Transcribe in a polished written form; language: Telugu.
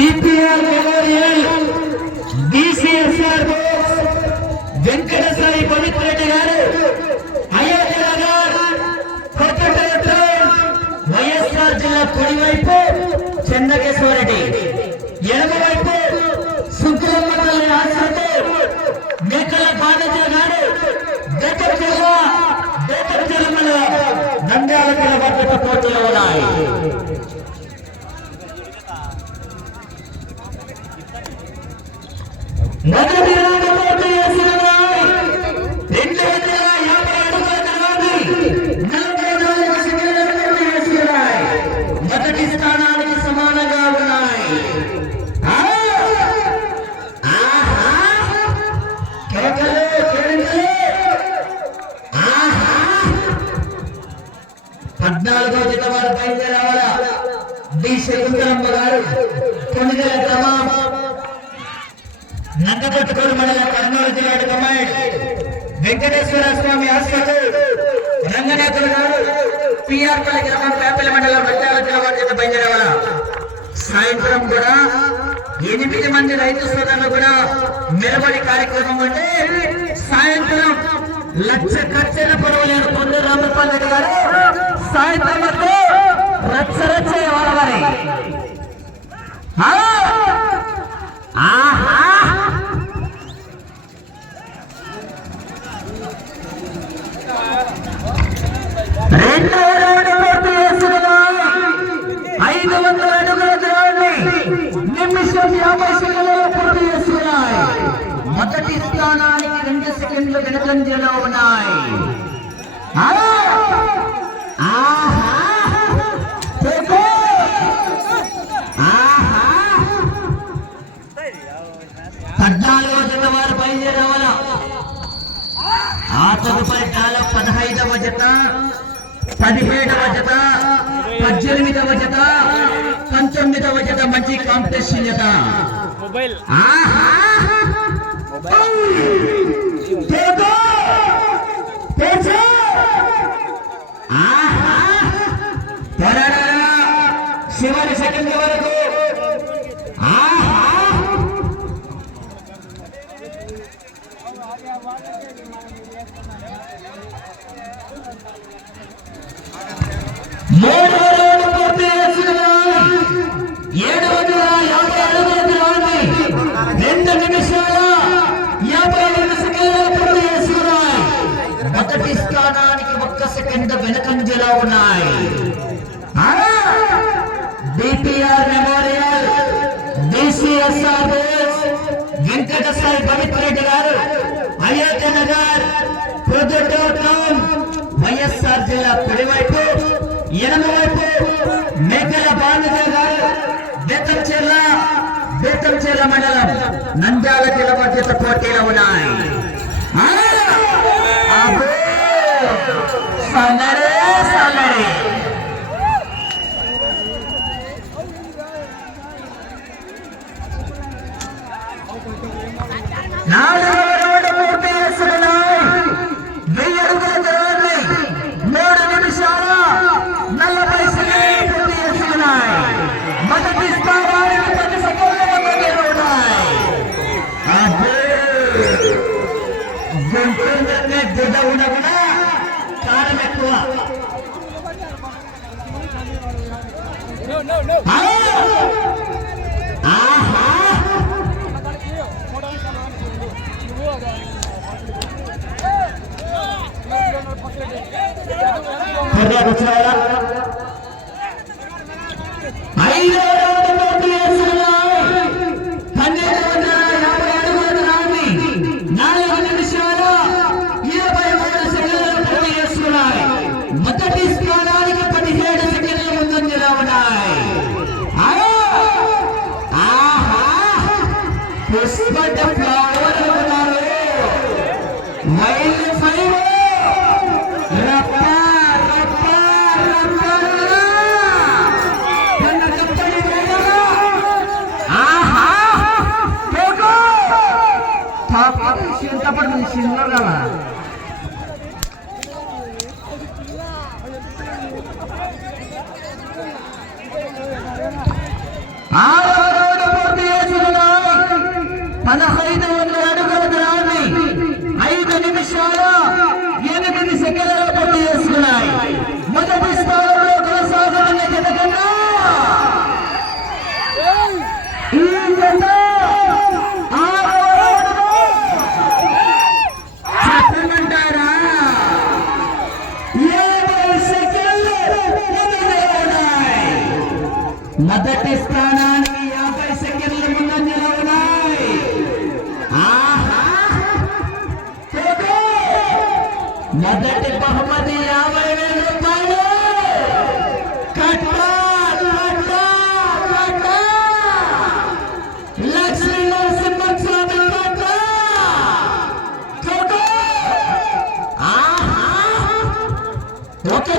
DPR memorial DCSR Venkata Sai Pavitra Reddy గారు అయోధ్య నగర్ కొత్తపేట వైఎస్ఆర్ జిల్లా కుడివైపు చెన్నకేశ్వర రెడ్డి ఎడమవైపు సుంకులమ్మ తల్లి ఆశ్రతో మేకల బాలజీ గారు బేకర్ జిల్లా నంద్యాల జిల్లా భద్రత పోటీలు ఉన్నాయి. మొదటి రౌండ్ పోటీ చేస్తున్నారు. 250 అడుగుల దూరాన్ని 44 సెకండ్లలో పూర్తి చేస్తున్నాయి. మొదటి స్థానానికి సమానంగా ఉన్నాయి. పద్నాలుగో జత వారు బయలుదేరావాల. డి శకుంతలమ్మ గారు కొనుగోలు గ్రామం నందకొట్టుకోలు మండలం కర్నూలు జిల్లా కమాండ్ వెంకటేశ్వర స్వామి హాస్పిటల్ రంగనాథులు గారు పిఆర్పల్లి గ్రామం పేపల్లి మండలం నంద్యాల జిల్లా వారి చేత బయలుదేరావాల. సాయంత్రం కూడా 8 మంది రైతు సోదరులు కూడా నిలబడి కార్యక్రమం అంటే సాయంత్రం లక్ష ఖర్చుల పొడవలేని పొందు రామపాల్ రెడ్డి గారు సాయంత్రం వరకు రచ్చ వాళ్ళని రెండవ రౌండ్ పూర్తి చేస్తున్నారు. 500 అడుగుల దూరాన్ని నిమిషం 50 సెకండ్లలో పూర్తి చేస్తున్నాయి. మొదటి స్థానానికి 2 సెకండ్లు వెనుకంజలో ఉన్నాయి. పద్నాలుగవ జత వారు బయలుదేరవాల. ఆ తదుపరి కాలం 15వ జత, 17వ జత, 18వ జత, 19వ జత మంచి కాంపిటీషన్ జత. చివరి సెకండ్ వరకు మూడవ రౌండ్ పూర్తి చేస్తున్నారు. 750 అడుగుల దూరాన్ని 2 నిమిషాల 52 సెకండ్లలో పూర్తి చేస్తున్నాయి. మొదటి స్థానానికి 1 సెకండ్ వెనుకంజలో ఉన్నాయి. DPR memorial DCSR Venkata Sai Pavitra Reddy గారు అయోధ్య నగర్ టౌన్ వైఎస్ఆర్ జిల్లా కుడివైపు ఎడమవైపు మేకల బాలజీ గారు బేతంచెర్ల మండలం నంద్యాల జిల్లా మధ్య పోటీలు ఉన్నాయి. నాలుగవ రౌండ్ పూర్తి చేస్తున్నాయి. 1000 అడుగుల దూరాన్ని 3 నిమిషాల 40 సెకండ్లు పూర్తి చేస్తున్నాయి. మొదటి స్థానానికి 10 సెకండ్ల ముందంజలో ఉన్నాయి. దిద్ద ఉన్న కూడా కారం ఎక్కువ. ఐదవ రౌండ్ పూర్తి చేస్తున్నారు. 1250 అడుగుల దూరాన్ని 4 నిమిషాల 23 సెకండ్లలో పూర్తి చేస్తున్నాయి. మొదటి స్థానానికి 17 సెకండ్ల ముందంజలో ఉన్నాయి. పుష్పట ఫ్లవర్ ఉన్నారు. వైల్డ్ ఫైర్ సిల్వర్ కదా. ఆరవ రౌండ్ 1500 అడుగుల దూరాన్ని 5 నిమిషాల 8 సెకండ్లలో పూర్తి చేసుకున్నాయి. మొదటి స్థానంలో కొనసాగుతున్న జత కన్నా ఈ జత చెప్పమంటారా 7 సెకండ్లు మొదటి స్థానానికి 50 సెకండ్ల ముందంజలో ఉన్నాయి. మొదటి బహుమతి 50,000 రూపాయలు. లక్ష్మీ నరసింహస్వామి ఓకే